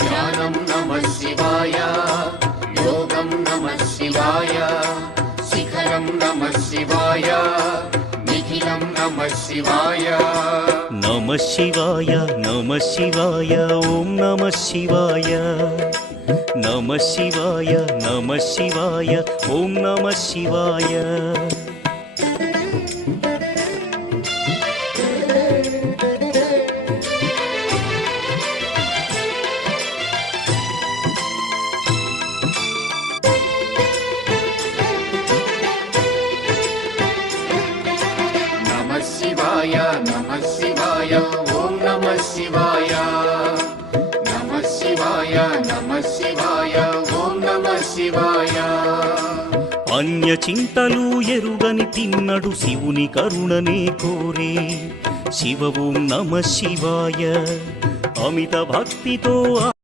ధ్యానం నమః శివాయ, యోగం నమః శివాయ, శిఖరం నమః శివాయ, నిఖిలం నమః శివాయ. నమః శివాయ నమః శివాయ ఓం నమః శివాయ. నమః శివాయ నమః శివాయ ఓం నమః శివాయ. నమః శివాయ నమః శివాయ ఓం నమః శివాయ. నమః శివాయ నమః శివాయ ఓం నమః శివాయ. అన్య చింతలు ఎరుగని తిన్నడు శివుని కరుణనే కోరే. శివ ఓం నమః శివాయ. అమిత భక్తితో